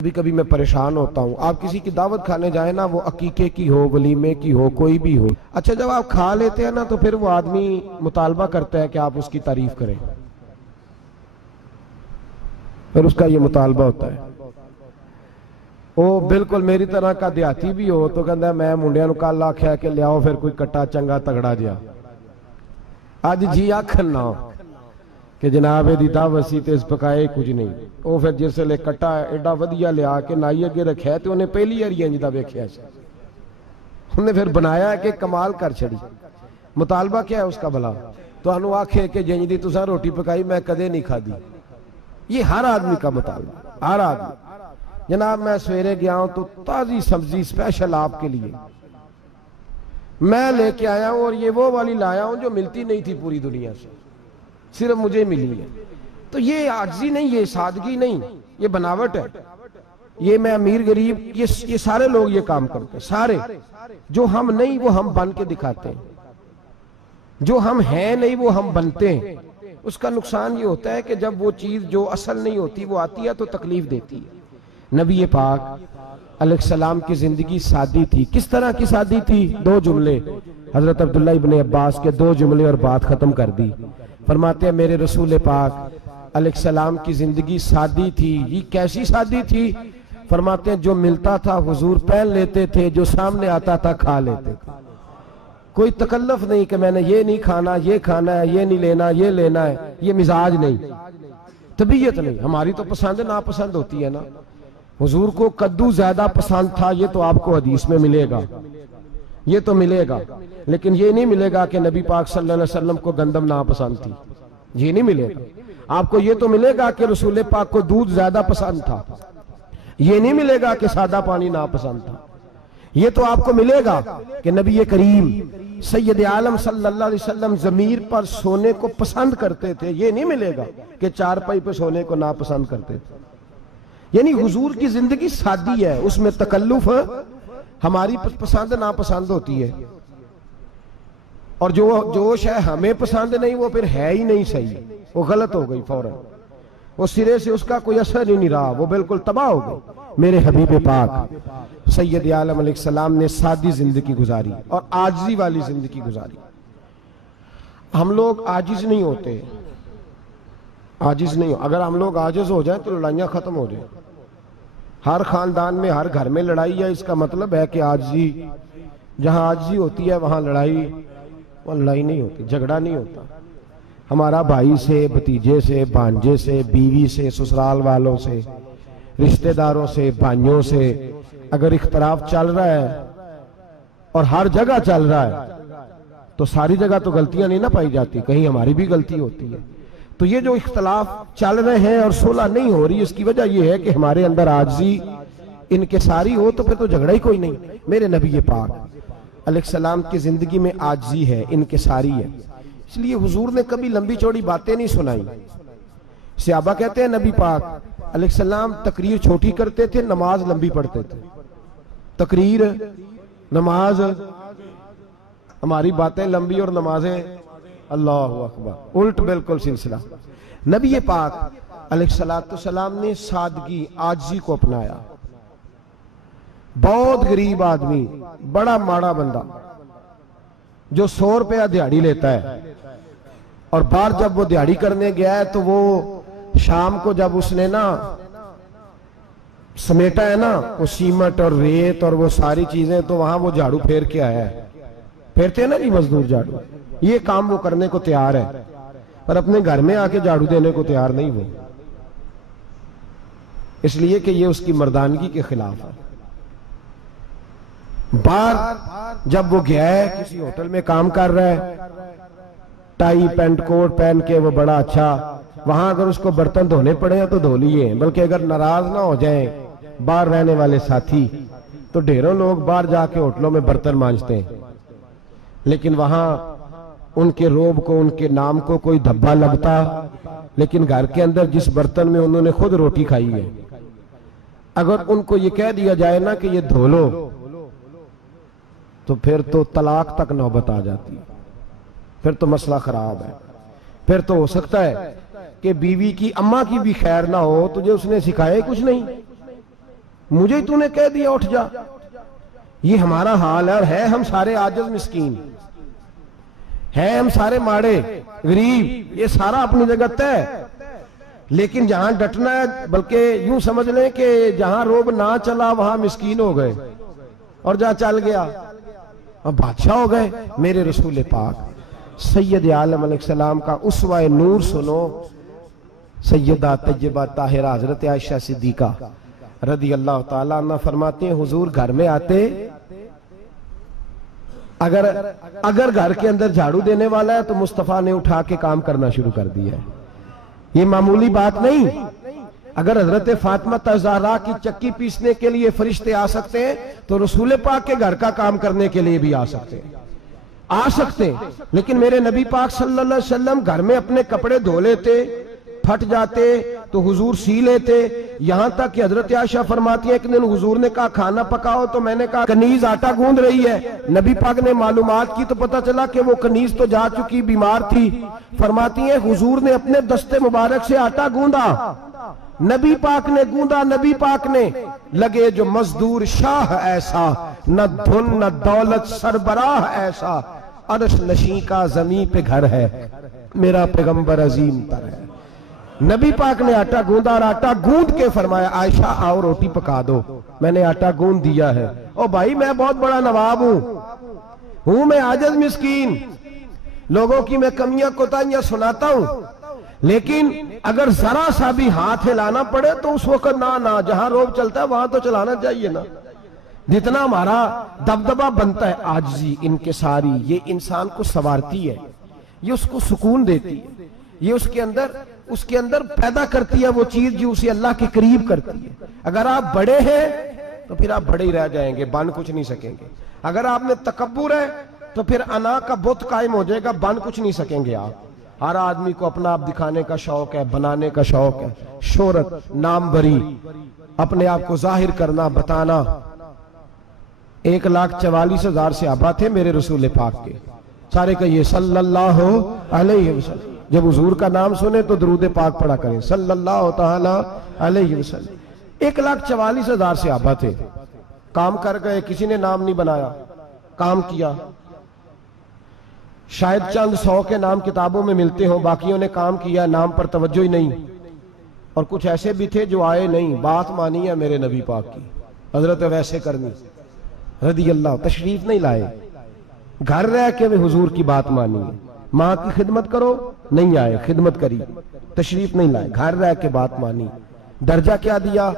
کبھی کبھی میں پریشان ہوتا ہوں، آپ کسی کی دعوت کھانے جائیں نا، وہ عقیقے کی ہو، ولیمے کی ہو، کوئی بھی ہو، اچھا جب آپ کھا لیتے ہیں نا تو پھر وہ آدمی مطالبہ کرتا ہے کہ آپ اس کی تعریف کریں، پھر اس کا یہ مطالبہ ہوتا ہے۔ وہ بالکل میری طرح کا دیہاتی بھی ہو تو کہتا ہے میں منڈیاں نو کل آکھیا کہ لیاؤ پھر کوئی کٹا چنگا تگڑا جیا، آج جی آکھن نہ کہ جناب دی دعوت سی تے اس پکائے کچھ نہیں، وہ پھر جس لے کٹا ایڈا ودیا لیا کہ نائی اگے رکھیا ہے تو انہیں پہلی ہری جدا ویکھیا سی، انہیں پھر بنایا ہے کہ کمال کر چھڑی۔ مطالبہ کیا ہے اس کا بھلا؟ تو انہوں آکھے کہ جنج دی تساں روٹی پکائی میں کدے نہیں کھا دی۔ یہ ہر آدمی کا مطالبہ، ہر آدمی۔ جناب میں سویرے گیا ہوں تو تازی سبزی اسپیشل آپ کے لیے میں لے کے آیا ہوں، اور یہ وہ والی لایا ہوں جو ملتی نہیں تھی پوری دنیا سے، صرف مجھے ملی ہے۔ تو یہ عاجزی نہیں، یہ سادگی نہیں، یہ بناوٹ ہے۔ یہ میں امیر غریب یہ سارے لوگ یہ کام کرتے ہیں، سارے۔ جو ہم نہیں وہ ہم بن کے دکھاتے ہیں، جو ہم ہیں نہیں وہ ہم بنتے ہیں۔ اس کا نقصان یہ ہوتا ہے کہ جب وہ چیز جو اصل نہیں ہوتی وہ آتی ہے تو تکلیف دیتی ہے۔ نبی پاک علیہ السلام کی زندگی سادی تھی۔ کس طرح کی سادی تھی؟ دو جملے، حضرت عبداللہ ابن عباس کے دو جملے اور بات ختم کر دی۔ فرماتے ہیں میرے رسول پاک علیہ السلام کی زندگی سادی تھی۔ یہ کیسی سادی تھی؟ فرماتے ہیں جو ملتا تھا حضور پہن لیتے تھے، جو سامنے آتا تھا کھا لیتے تھے۔ کوئی تکلف نہیں کہ میں نے یہ نہیں کھانا، یہ کھانا ہے، یہ نہیں لینا، یہ لینا ہے، یہ مزاج نہیں، طبیعت نہیں۔ ہماری تو پسند ناپسند ہوتی ہے نا۔ حضور کو کدو زیادہ پسند تھا، یہ تو آپ کو حدیث میں ملے گا، یہ تو ملے گا، لیکن یہ نہیں ملے گا کہ نبی پاک صلی اللہ علیہ وسلم کو گندم ناپسند تھی، یہ نہیں ملے گا۔ آپ کو یہ تو ملے گا کہ رسول پاک کو دودھ زیادہ پسند تھا، یہ نہیں ملے گا کہ سادہ پانی ناپسند تھا۔ یہ تو آپ کو ملے گا کہ نبی کریم سید عالم صلی اللہ علیہ وسلم ضمیر پر سونے کو پسند کرتے تھے، یہ نہیں ملے گا کہ چارپائی پہ سونے کو ناپسند کرتے تھے۔ یعنی حضور کی زندگی سادی ہے، اس میں تکلف ہماری پسند ناپسند ہوتی ہے، اور جو شے ہمیں پسند نہیں وہ پھر ہے ہی نہیں صحیح، وہ غلط ہو گئی فوراً، وہ سرے سے اس کا کوئی اثر ہی نہیں رہا، وہ بالکل تباہ ہو گئی۔ میرے حبیب پاک سید عالم علیہ السلام نے سادی زندگی گزاری اور عاجزی والی زندگی گزاری۔ ہم لوگ عاجز نہیں ہوتے، عاجز نہیں ہو۔ اگر ہم لوگ عاجز ہو جائیں تو لڑائیاں ختم ہو جائیں۔ ہر خاندان میں ہر گھر میں لڑائی ہے، اس کا مطلب ہے کہ عاجزی، جہاں عاجزی ہوتی ہے وہاں لڑائی نہیں ہوتی، جھگڑا نہیں ہوتا۔ ہمارا بھائی سے، بھتیجے سے، بھانجے سے، بیوی سے، سسرال والوں سے، رشتہ داروں سے، بھائیوں سے اگر اختلاف چل رہا ہے اور ہر جگہ چل رہا ہے تو ساری جگہ تو غلطیاں نہیں نہ پائی جاتی، کہیں ہماری بھی غلطی ہوتی ہے۔ تو یہ جو اختلاف چل رہے ہیں اور صلح نہیں ہو رہی، اس کی وجہ یہ ہے کہ ہمارے اندر عاجزی انکساری ہو، تو پھر تو جھگڑا ہی کوئی نہیں۔ میرے نبی پاک علیہ السلام کی زندگی میں عاجزی ہے، انکساری ہے، اس لیے حضور نے کبھی لمبی چوڑی باتیں نہیں سنائی۔ صحابہ کہتے ہیں نبی پاک علیہ السلام تقریر چھوٹی کرتے تھے، نماز لمبی پڑھتے تھے۔ تقریر، نماز، ہماری باتیں لمبی اور نمازیں اللہ اکبر الٹ بالکل سلسلہ۔ نبی پاک علیہ السلام نے سادگی، عاجزی کو اپنایا۔ بہت غریب آدمی، بڑا ماڑا بندہ جو 100 روپیہ دیہاڑی لیتا ہے، اور بار جب وہ دیہاڑی کرنے گیا ہے تو وہ شام کو جب اس نے نا سمیٹا ہے نا وہ سیمٹ اور ریت اور وہ ساری چیزیں، تو وہاں وہ جھاڑو پھیر کے آیا ہے۔ پھیرتے ہیں نا جی مزدور جھاڑو، یہ کام وہ کرنے کو تیار ہے، پر اپنے گھر میں آ کے جھاڑو دینے کو تیار نہیں وہ، اس لیے کہ یہ اس کی مردانگی کے خلاف ہے۔ بار جب وہ گیا ہے، کسی ہوٹل میں کام کر رہا ہے، ٹائی پینٹ کوٹ پہن کے وہ بڑا اچھا، وہاں اگر اس کو برتن دھونے پڑے ہیں تو دھو لیے، بلکہ اگر ناراض نہ ہو جائیں باہر رہنے والے ساتھی تو ڈھیروں لوگ باہر جا کے ہوٹلوں میں برتن مانجتے ہیں، لیکن وہاں ان کے روب کو، ان کے نام کو کوئی دھبا لگتا، لیکن گھر کے اندر جس برتن میں انہوں نے خود روٹی کھائی ہے، اگر ان کو یہ کہہ دیا جائے نا کہ یہ دھو لو تو پھر تو طلاق تک نوبت آ جاتی، پھر تو مسئلہ خراب ہے۔ پھر تو ہو سکتا ہے کہ بیوی کی، اماں کی بھی خیر نہ ہو، تجھے اس نے سکھایا ہی کچھ نہیں، مجھے ہی تو نے کہہ دیا اٹھ جا. یہ ہمارا حال ہے. اور ہے ہم سارے عاجز مسکین, ہے ہم سارے ماڑے غریب, یہ سارا اپنی جگہ طے. لیکن جہاں ڈٹنا ہے, بلکہ یوں سمجھ لیں کہ جہاں روب نہ چلا وہاں مسکین ہو گئے, اور جہاں چل گیا اور بادشاہ ہو گئے. میرے رسول پاک سید عالم علیہ السلام کا اسوہ نور سنو. سیدہ طیبہ طاہرہ حضرت عائشہ صدیقہ رضی اللہ تعالیٰ عنہ فرماتے ہیں, حضور گھر میں آتے, اگر گھر کے اندر جھاڑو دینے والا ہے تو مصطفیٰ نے اٹھا کے کام کرنا شروع کر دیا ہے. یہ معمولی بات نہیں. اگر حضرت فاطمہ زہرا کی چکی پیسنے کے لیے فرشتے آ سکتے ہیں تو رسول پاک کے گھر کا کام کرنے کے لیے بھی آ سکتے ہیں. لیکن میرے نبی پاک صلی اللہ علیہ وسلم گھر میں اپنے کپڑے دھو لیتے, پھٹ جاتے تو حضور سی لیتے. یہاں تک کہ حضرت عائشہ فرماتی ہے ایک دن حضور نے کہا کھانا پکاؤ, تو میں نے کہا کنیز آٹا گوندھ رہی ہے. نبی پاک نے معلومات کی تو پتہ چلا کہ وہ کنیز تو جا چکی, بیمار تھی. فرماتی ہیں حضور نے اپنے دستے مبارک سے آٹا گوندھا, نبی پاک نے گوندھا, نبی پاک نے. لگے جو مزدور شاہ ایسا, نہ دھن نہ دولت سربراہ ایسا, عرش نشیں کا زمین پہ گھر ہے, میرا پیغمبر عظیم تر ہے. نبی پاک نے آٹا گوندھا اور آٹا گوندھ کے فرمایا عائشہ آؤ روٹی پکا دو, میں نے آٹا گوندھ دیا ہے. او بھائی میں بہت بڑا نواب ہوں, میں عاجز مسکین, لوگوں کی میں کمیاں کوتاہیاں سناتا ہوں. لیکن اگر ذرا سا بھی ہاتھ ہلانا پڑے تو اس وقت نہ جہاں روب چلتا ہے وہاں تو چلانا چاہیے نا. جتنا ہمارا دبدبہ بنتا ہے عاجزی انکساری, یہ انسان کو سنوارتی ہے, یہ اس کو سکون دیتی ہے, یہ اس کے اندر پیدا کرتی ہے وہ چیز جو اسے اللہ کے قریب کرتی ہے. اگر آپ بڑے ہیں تو پھر آپ بڑے ہی رہ جائیں گے, بن کچھ نہیں سکیں گے. اگر آپ میں تکبر ہے تو پھر انا کا بت قائم ہو جائے گا, بن کچھ نہیں سکیں گے آپ. ہر آدمی کو اپنا آپ دکھانے کا شوق ہے, بنانے کا شوق ہے, شہرت, نام بری, اپنے آپ کو ظاہر کرنا, بتانا. 1,44,000 صحابہ تھے میرے رسول پاک کے, سارے کہیے صلی اللہ علیہ وسلم. جب حضور کا نام سنے تو درود پاک پڑھا کریں صلی اللہ تعالی علیہ وسلم. 1,44,000 صحابہ تھے, کام کر گئے, کسی نے نام نہیں بنایا, کام کیا. شاید چند 100 کے نام کتابوں میں ملتے ہوں, باقیوں نے کام کیا, نام پر توجہ ہی نہیں. اور کچھ ایسے بھی تھے جو آئے نہیں, بات مانی ہے میرے نبی پاک کی. حضرت ویسے کرنی رضی اللہ تشریف نہیں لائے, گھر رہ کے بھی حضور کی بات مانی ہے. ماں کی خدمت کرو, نہیں آئے, خدمت کری, تشریف نہیں لائے, گھر رہ کے بات مانی. درجہ کیا دیا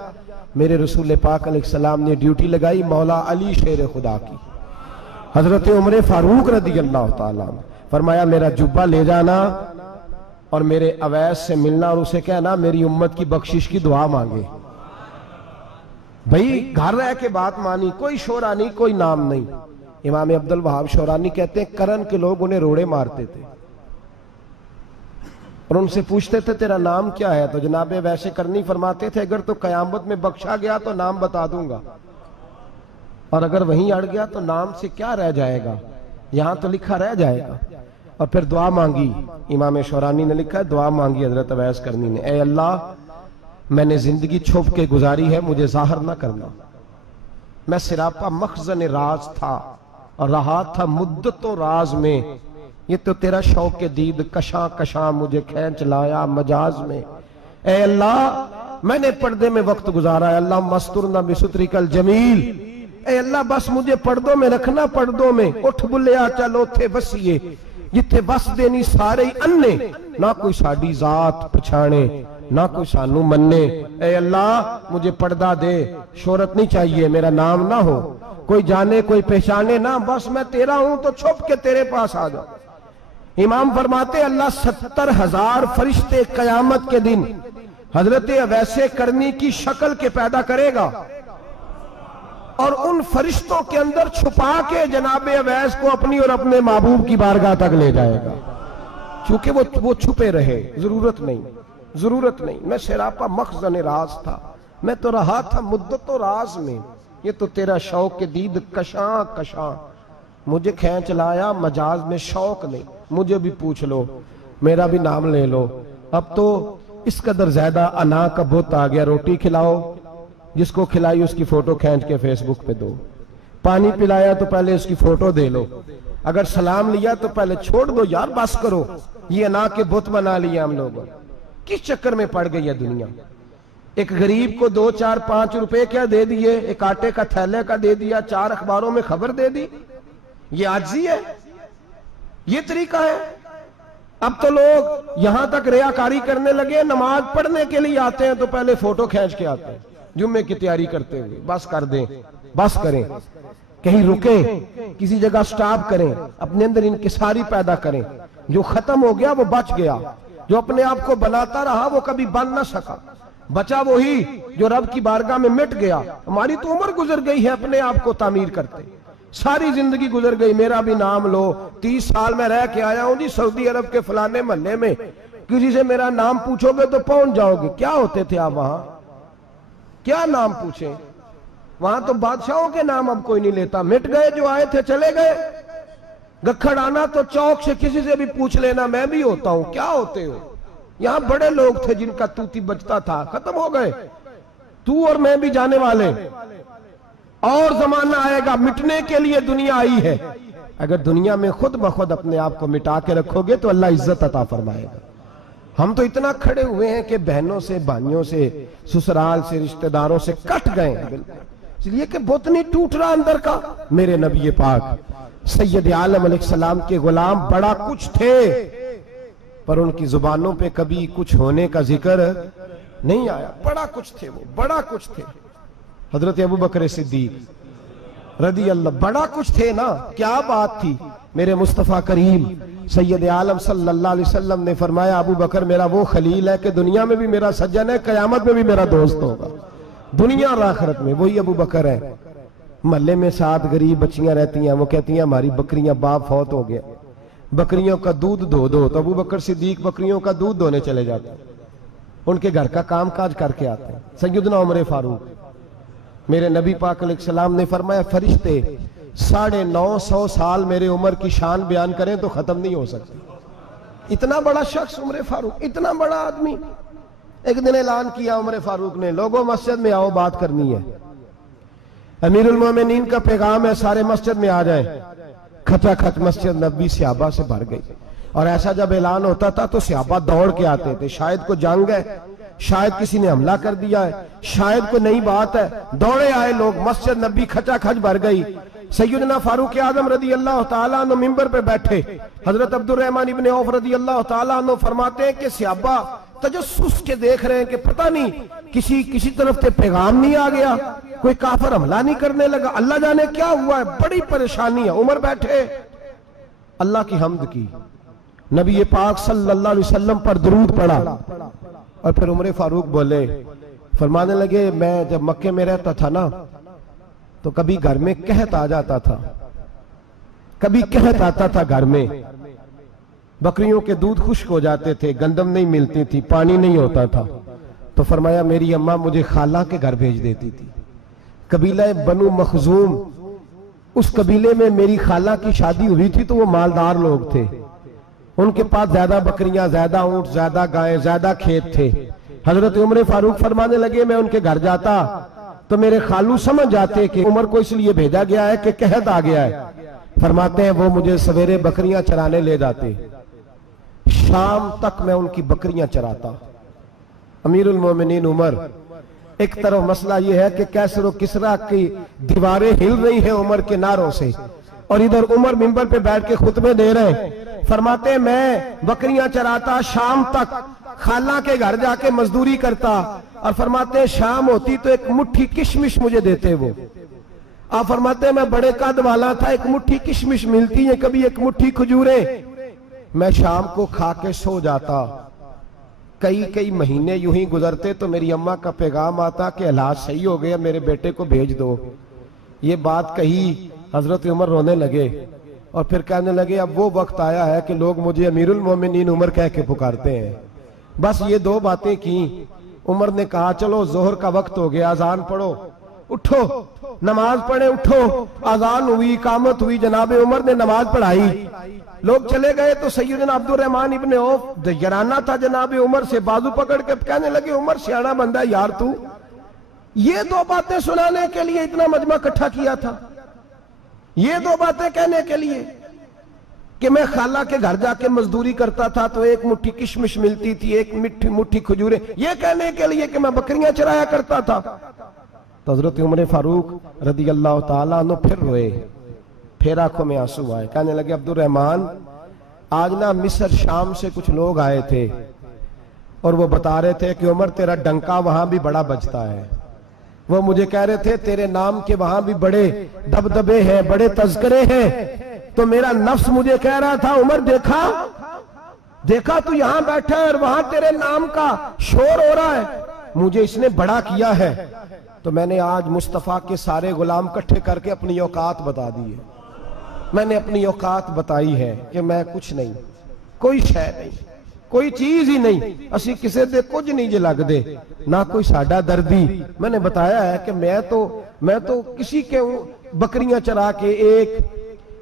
میرے رسول پاک علیہ السلام نے؟ ڈیوٹی لگائی مولا علی شیر خدا کی, حضرت عمر فاروق رضی اللہ تعالیٰ, فرمایا میرا جبہ لے جانا اور میرے اویس سے ملنا اور اسے کہنا میری امت کی بخشش کی دعا مانگے. بھئی گھر رہ کے بات مانی, کوئی شورا نہیں, کوئی نام نہیں. امام عبد الوہاب شورانی کہتے ہیں کرن کے لوگ انہیں روڑے مارتے تھے اور ان سے پوچھتے تھے تیرا نام کیا ہے, تو جناب ویسے کرنی فرماتے تھے اگر تو قیامت میں بخشا گیا تو نام بتا دوں گا, اور اگر وہیں اڑ گیا تو نام سے کیا رہ جائے گا, یہاں تو لکھا رہ جائے گا. اور پھر دعا مانگی, امام شورانی نے لکھا ہے دعا مانگی حضرت ویس کرنی نے, اے اللہ میں نے زندگی چھپ کے گزاری ہے, مجھے ظاہر نہ کرنا. میں سراپا مخزن راز تھا اور رہا تھا مدت و راز میں, یہ تو تیرا شوق دید کشاں کشاں مجھے کھینچ لایا مجاز میں. اے اللہ میں نے پردے میں وقت گزارا ہے, اللہ مسترنا بسترک الجمیل, اے اللہ بس مجھے پردوں میں رکھنا, پردوں میں. اٹھ بلیا چلو تھے بسیے جتھے بس دینی سارے اننے, نہ کوئی ساڑی ذات پچھانے نہ کوئی سانو مننے. اے اللہ مجھے پردہ دے, شہرت نہیں چاہیے, میرا نام نہ ہو, کوئی جانے کوئی پہچانے نہ, بس میں تیرا ہوں تو چھپ کے تیرے پاس آ جاؤ. امام فرماتے اللہ 70,000 فرشتے قیامت کے دن حضرت ویسے کرنی کی شکل کے پیدا کرے گا اور ان فرشتوں کے اندر چھپا کے جناب اویس کو اپنی اور اپنے محبوب کی بارگاہ تک لے جائے گا. چونکہ وہ چھپے رہے, ضرورت نہیں. میں سراپا مخزن راز تھا, میں تو رہا تھا مدت و راز میں, یہ تو تیرا شوق دید کشاں کشاں مجھے کھینچ لایا مجاز میں. شوق نہیں, مجھے بھی پوچھ لو, میرا بھی نام لے لو. اب تو اس قدر زیادہ انا کا بت آ گیا, روٹی کھلاؤ جس کو کھلائی اس کی فوٹو کھینچ کے فیس بک پہ دو، پانی پلایا تو پہلے اس کی فوٹو دے لو، اگر سلام لیا تو پہلے چھوڑ دو یار، بس کرو۔ یہ انا کے بت بنا لیا ہم لوگوں، کس چکر میں پڑ گئی ہے دنیا۔ ایک غریب کو 2 4 5 روپے کیا دے دیے، ایک آٹے کا تھیلے کا دے دیا، 4 اخباروں میں خبر دے دی، یہ عاجزی ہے؟ یہ طریقہ ہے؟ اب تو لوگ یہاں تک ریاکاری کرنے لگے، نماز پڑھنے کے لیے آتے ہیں تو پہلے فوٹو کھینچ کے آتے ہیں جمعے کی تیاری کرتے ہوئے۔ بس کر دیں، بس کریں، کہیں رکیں، کسی جگہ سٹاپ کریں، اپنے اندر انکساری پیدا کریں۔ جو ختم ہو گیا وہ بچ گیا، جو اپنے آپ کو بناتا رہا وہ کبھی بن نہ سکا، بچا وہی جو رب کی بارگاہ میں مٹ گیا۔ ہماری تو عمر گزر گئی ہے اپنے آپ کو تعمیر کرتے، ساری زندگی گزر گئی۔ میرا بھی نام لو، 30 سال میں رہ کے آیا ہوں جی سعودی عرب کے فلانے محلے میں، کسی سے میرا نام پوچھو گے تو پہنچ جاؤ گے۔ کیا ہوتے تھے آپ وہاں؟ کیا نام پوچھیں؟ وہاں تو بادشاہوں کے نام اب کوئی نہیں لیتا، مٹ گئے، جو آئے تھے چلے گئے۔ گکھڑ آنا تو چوک سے کسی سے بھی پوچھ لینا میں بھی ہوتا ہوں، کیا ہوتے ہو؟ یہاں بڑے لوگ تھے جن کا توتی بچتا تھا، ختم ہو گئے۔ تو اور میں بھی جانے والے، اور زمانہ آئے گا، مٹنے کے لیے دنیا آئی ہے۔ اگر دنیا میں خود بخود اپنے آپ کو مٹا کے رکھو گے تو اللہ عزت عطا فرمائے گا۔ ہم تو اتنا کھڑے ہوئے ہیں کہ بہنوں سے، بھائیوں سے، سسرال سے، رشتہ داروں سے کٹ گئے ہیں، بالکل اس لیے کہ بت نہیں ٹوٹ رہا اندر کا۔ میرے نبی پاک سید عالم علیہ السلام کے غلام بڑا کچھ تھے، پر ان کی زبانوں پہ کبھی کچھ ہونے کا ذکر نہیں آیا۔ بڑا کچھ تھے وہ، بڑا کچھ تھے۔ حضرت ابو بکر صدیق رضی اللہ، بڑا کچھ تھے نا، کیا بات تھی۔ میرے مصطفیٰ کریم سید عالم صلی اللہ علیہ وسلم نے فرمایا ابو بکر میرا وہ خلیل ہے کہ دنیا میں بھی میرا سجن ہے، قیامت میں بھی میرا دوست ہوگا، دنیا اور آخرت میں وہی ابو بکر ہے۔ محلے میں 7 غریب بچیاں رہتی ہیں، وہ کہتی ہیں ہماری بکریاں، باپ فوت ہو گیا، بکریوں کا دودھ دھو دو، تو ابو بکر صدیق بکریوں کا دودھ دھونے چلے جاتے ہیں، ان کے گھر کا کام کاج کر کے آتے ہیں۔ سیدنا عمر فاروق، میرے نبی پاک علیہ السلام نے فرمایا فرشتے 950 سال میرے عمر کی شان بیان کریں تو ختم نہیں ہو سکتی۔ اتنا بڑا شخص عمر فاروق، اتنا بڑا آدمی۔ ایک دن اعلان کیا عمر فاروق نے، لوگوں مسجد میں آؤ، بات کرنی ہے، امیر المومنین کا پیغام ہے، سارے مسجد میں آ جائیں۔ کھچا کھچ مسجد نبی صحابہ سے بھر گئی، اور ایسا جب اعلان ہوتا تھا تو صحابہ دوڑ کے آتے تھے، شاید کو جنگ ہے، شاید کسی نے حملہ کر دیا ہے، شاید کوئی نئی بات ہے، دوڑے آئے لوگ، مسجد نبی کھچا کھچ بھر گئی۔ سیدنا فاروق اعظم رضی اللہ تعالیٰ عنہ ممبر پہ بیٹھے، حضرت عبد الرحمن ابن عوف رضی اللہ تعالیٰ عنہ فرماتے ہیں کہ صحابہ تجسس کے دیکھ رہے ہیں کہ پتہ نہیں کسی طرف سے پیغام نہیں آ گیا، کوئی کافر حملہ نہیں کرنے لگا، اللہ جانے کیا ہوا ہے، بڑی پریشانی ہے۔ عمر بیٹھے، اللہ کی حمد کی، نبی پاک صلی اللہ علیہ وسلم پر درود پڑھا، اور پھر عمر فاروق بولے، فرمانے لگے میں جب مکے میں رہتا تھا نا تو کبھی گھر میں قحط آ جاتا تھا، کبھی قحط آتا تھا گھر میں، بکریوں کے دودھ خشک ہو جاتے تھے، گندم نہیں ملتی تھی، پانی نہیں ہوتا تھا، تو فرمایا میری اماں مجھے خالہ کے گھر بھیج دیتی تھی۔ قبیلہ بنو مخزوم، اس قبیلے میں میری خالہ کی شادی ہوئی تھی تو وہ مالدار لوگ تھے، ان کے پاس زیادہ بکریاں، زیادہ اونٹ، زیادہ گائیں، زیادہ کھیت تھے۔ حضرت عمر فاروق فرمانے لگے میں ان کے گھر جاتا تو میرے خالو سمجھ جاتے کہ عمر کو اس لیے بھیجا گیا ہے کہ قحط آ گیا ہے، فرماتے ہیں وہ مجھے سویرے بکریاں چرانے لے جاتے، شام تک میں ان کی بکریاں چراتا۔ امیر المومنین عمر، ایک طرف مسئلہ یہ ہے کہ کیسر و کسرا کی دیواریں ہل رہی ہیں عمر کے نعروں سے، اور ادھر عمر منبر پہ بیٹھ کے خطبے دے رہے ہیں، فرماتے ہیں میں بکریاں چراتا، شام تک خالہ کے گھر جا کے مزدوری کرتا، اور فرماتے ہیں شام ہوتی تو ایک مٹھی کشمش مجھے دیتے وہ۔ آپ فرماتے ہیں میں بڑے قد والا تھا، ایک مٹھی کشمش ملتی ہے، کبھی ایک مٹھی کھجوریں، میں شام کو کھا کے سو جاتا۔ کئی مہینے یوں ہی گزرتے تو میری اماں کا پیغام آتا کہ علاج صحیح ہو گیا، میرے بیٹے کو بھیج دو۔ یہ بات کہی، حضرت عمر رونے لگے، اور پھر کہنے لگے اب وہ وقت آیا ہے کہ لوگ مجھے امیر المومنین عمر کہہ کے پکارتے ہیں۔ بس یہ 2 باتیں کی، عمر نے کہا چلو ظہر کا وقت ہو گیا، اذان پڑھو، اٹھو نماز پڑھیں، اٹھو۔ اذان ہوئی، اقامت ہوئی، جناب عمر نے نماز پڑھائی، لوگ چلے گئے تو سیدنا عبد الرحمن ابن عوف جرانہ تھا جناب عمر سے، بازو پکڑ کے کہنے لگے عمر سیاڑا بندہ یار تو، یہ دو باتیں سنانے کے لیے اتنا مجمع اکٹھا کیا تھا، یہ دو باتیں کہنے کے لیے کہ میں خالہ کے گھر جا کے مزدوری کرتا تھا تو ایک مٹھی کشمش ملتی تھی، ایک مٹھی کھجوریں، یہ کہنے کے لیے کہ میں بکریاں چرایا کرتا تھا۔ تو حضرت عمر فاروق رضی اللہ تعالیٰ عنہ پھر روئے، پھر آنکھوں میں آنسو آئے، کہنے لگے عبد الرحمن آج نا مصر شام سے کچھ لوگ آئے تھے اور وہ بتا رہے تھے کہ عمر تیرا ڈنکا وہاں بھی بڑا بجتا ہے، وہ مجھے کہہ رہے تھے تیرے نام کے وہاں بھی بڑے دبدبے ہیں، بڑے تذکرے ہیں، تو میرا نفس مجھے کہہ رہا تھا عمر دیکھا تو یہاں بیٹھا ہے اور وہاں تیرے نام کا شور ہو رہا ہے، مجھے اس نے بڑا کیا ہے، تو میں نے آج مصطفیٰ کے سارے غلام کٹھے کر کے اپنی اوقات بتا دی ہے، میں نے اپنی اوقات بتائی ہے کہ میں کچھ نہیں، کوئی شے نہیں، کوئی چیز ہی نہیں، اسی کسے دے کچھ نہیں جے لگ دے، نہ کوئی ساڈا دردی۔ میں نے بتایا ہے کہ میں تو کسی کے بکریاں چرا کے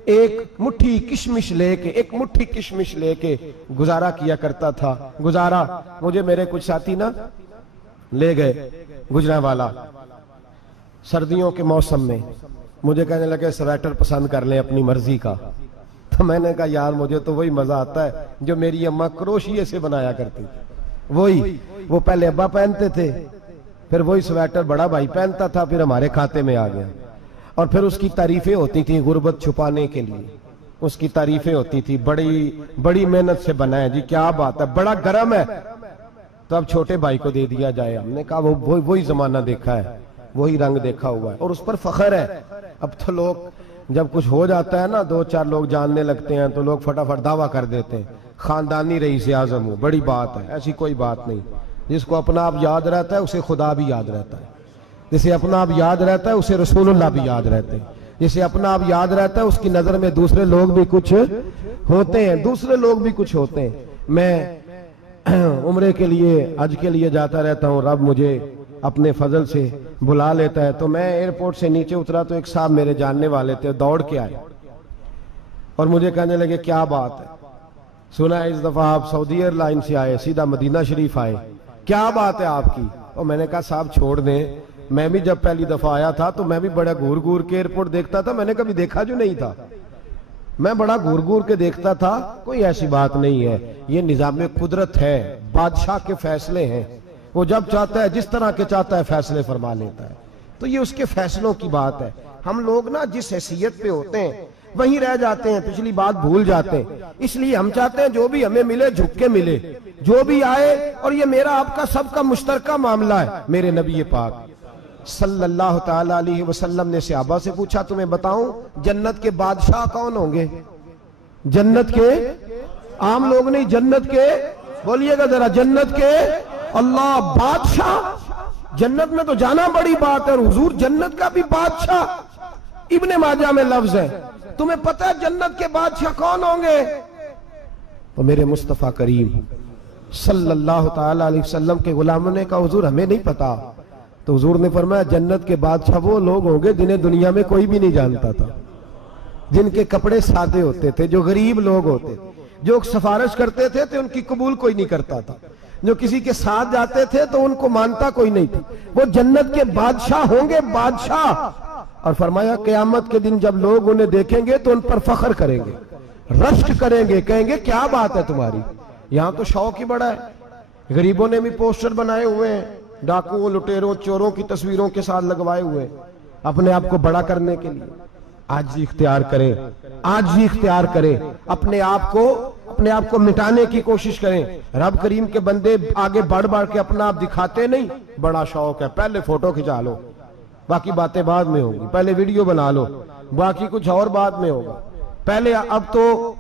ایک مٹھی کشمش لے کے گزارا کیا کرتا تھا۔ گزارا مجھے میرے کچھ ساتھی نا لے گئے گجرانوالا سردیوں کے موسم میں، مجھے کہنے لگے سویٹر پسند کر لیں اپنی مرضی کا، تو میں نے کہا یار مجھے تو وہی مزہ آتا ہے جو میری اماں کروشیے سے بنایا کرتی تھی، وہ پہلے ابا پہنتے تھے، پھر وہی سویٹر بڑا بھائی پہنتا تھا، پھر ہمارے کھاتے میں آ گیا، اور پھر اس کی تعریفیں ہوتی تھیں غربت چھپانے کے لیے، اس کی تعریفیں ہوتی تھی بڑی محنت سے بنا ہے جی، کیا بات ہے، بڑا گرم ہے، تو اب چھوٹے بھائی کو دے دیا جائے۔ ہم نے کہا وہی زمانہ دیکھا ہے، وہی رنگ دیکھا ہوا ہے، اور اس پر فخر ہے۔ اب تو لوگ جب کچھ ہو جاتا ہے نا، دو چار لوگ جاننے لگتے ہیں تو لوگ فٹافٹ دعویٰ کر دیتے ہیں خاندانی رئیس اعظم ہو، بڑی بات ہے، ایسی کوئی بات نہیں۔ جس کو اپنا آپ یاد رہتا ہے اسے خدا بھی یاد رہتا ہے، جسے اپنا آپ یاد رہتا ہے اسے رسول اللہ بھی یاد رہتے ہیں، جسے اپنا آپ یاد رہتا ہے اس کی نظر میں دوسرے لوگ بھی کچھ ہوتے ہیں۔ میں عمرے کے لیے حج کے لیے جاتا رہتا ہوں، رب مجھے اپنے فضل سے بلا لیتا ہے، تو میں ایئرپورٹ سے نیچے اترا تو ایک صاحب میرے جاننے والے تھے، دوڑ کے آئے اور مجھے کہنے لگے کیا بات ہے، سنا ہے اس دفعہ آپ سعودی ایئر لائن سے آئے، سیدھا مدینہ شریف آئے، کیا بات ہے آپ کی؟ اور میں نے کہا صاحب چھوڑ دیں، میں بھی جب پہلی دفعہ آیا تھا تو میں بھی بڑا گور کے ایئرپورٹ دیکھتا تھا، میں نے کبھی دیکھا جو نہیں تھا، میں بڑا گور کے دیکھتا تھا، کوئی ایسی بات نہیں ہے، یہ نظام قدرت ہے، بادشاہ کے فیصلے ہیں، وہ جب چاہتا ہے جس طرح کے چاہتا ہے فیصلے فرما لیتا ہے، تو یہ اس کے فیصلوں کی بات ہے۔ ہم لوگ نا جس حیثیت پہ ہوتے ہیں وہیں رہ جاتے ہیں، پچھلی بات بھول جاتے ہیں، اس لیے ہم چاہتے ہیں جو بھی ہمیں ملے جھک کے ملے، جو بھی آئے، اور یہ میرا آپ کا سب کا مشترکہ معاملہ ہے۔ میرے نبی پاک صلی اللہ تعالی علیہ وسلم نے صحابہ سے پوچھا تمہیں بتاؤں جنت کے بادشاہ کون ہوں گے؟ جنت کے عام لوگ نہیں، جنت کے، بولیے گا ذرا، جنت کے اللہ بادشاہ، جنت میں تو جانا بڑی بات ہے، اور حضور جنت کا بھی بادشاہ، ابن ماجہ میں لفظ ہے، تمہیں پتہ ہے جنت کے بادشاہ کون ہوں گے؟ تو میرے مصطفیٰ کریم صلی اللہ تعالی علیہ وسلم کے غلاموں نے کہا حضور ہمیں نہیں پتا، تو حضور نے فرمایا جنت کے بادشاہ وہ لوگ ہوں گے جنہیں دنیا میں کوئی بھی نہیں جانتا تھا، جن کے کپڑے سادے ہوتے تھے، جو غریب لوگ ہوتے تھے، جو سفارش کرتے تھے تو ان کی قبول کوئی نہیں کرتا تھا، جو کسی کے ساتھ جاتے تھے تو ان کو مانتا کوئی نہیں تھا، وہ جنت کے بادشاہ ہوں گے، بادشاہ۔ اور فرمایا قیامت کے دن جب لوگ انہیں دیکھیں گے تو ان پر فخر کریں گے، رشک کریں گے، کہیں گے کیا بات ہے تمہاری، یہاں تو شوق ہی بڑا ہے۔ غریبوں نے بھی پوسٹر بنائے ہوئے ہیں، ڈاکوؤں، لٹیروں، چوروں کی تصویروں کے ساتھ لگوائے ہوئے ہیں، اپنے آپ کو بڑا کرنے کے لیے۔ عاجزی اختیار کریں، عاجزی اختیار کریں، اپنے آپ کو مٹانے کی کوشش کریں۔ رب کریم کے بندے آگے بڑھ کے اپنا آپ دکھاتے نہیں، بڑا شوق ہے، پہلے فوٹو کھچا لو، باقی باتیں بعد میں ہوں گی، پہلے ویڈیو بنا لو، باقی کچھ اور بعد میں ہوگا، پہلے۔ اب تو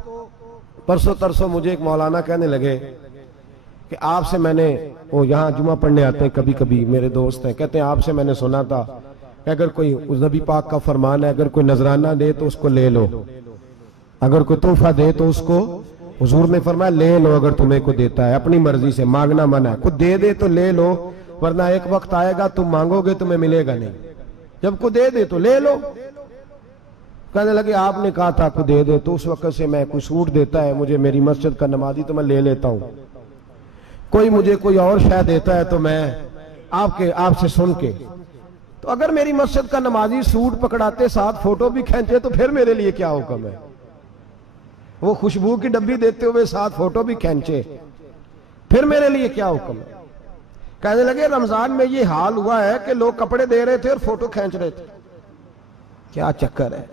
پرسوں ترسوں مجھے ایک مولانا کہنے لگے کہ آپ سے میں نے، وہ یہاں جمعہ پڑھنے آتے ہیں کبھی کبھی، میرے دوست ہیں، کہتے ہیں آپ سے میں نے سنا تھا کہ اگر کوئی اس نبی پاک کا فرمان ہے، اگر کوئی نذرانہ دے تو اس کو لے لو، اگر کوئی تحفہ دے تو اس کو، حضور نے فرمایا لے لو، اگر تمہیں کو دیتا ہے، اپنی مرضی سے، مانگنا منع ہے، کو دے دے تو لے لو، ورنہ ایک وقت آئے گا تم مانگو گے تمہیں ملے گا نہیں، جب کو دے دے تو لے لو۔ کہنے لگے آپ نے کہا تھا کو دے دے، تو اس وقت سے میں کوئی سوٹ دیتا ہے مجھے میری مسجد کا نمازی تو میں لے لیتا ہوں، کوئی مجھے کوئی اور شے دیتا ہے تو میں آپ سے سن کے تو اگر میری مسجد کا نمازی سوٹ پکڑاتے ساتھ فوٹو بھی کھینچے تو پھر میرے لیے کیا حکم ہے؟ وہ خوشبو کی ڈبی دیتے ہوئے ساتھ فوٹو بھی کھینچے پھر میرے لیے کیا حکم ہے؟ کہنے لگے رمضان میں یہ حال ہوا ہے کہ لوگ کپڑے دے رہے تھے اور فوٹو کھینچ رہے تھے. کیا چکر ہے؟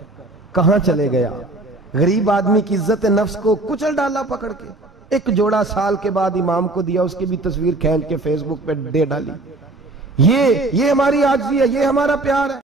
کہاں چلے گیا؟ غریب آدمی کی عزت نفس کو کچل ڈالا پکڑ کے. ایک جوڑا سال کے بعد امام کو دیا, اس کی بھی تصویر کھینچ کے فیس بک پہ دے ڈالی. یہ ہماری عاجزی ہے, یہ ہمارا پیار ہے.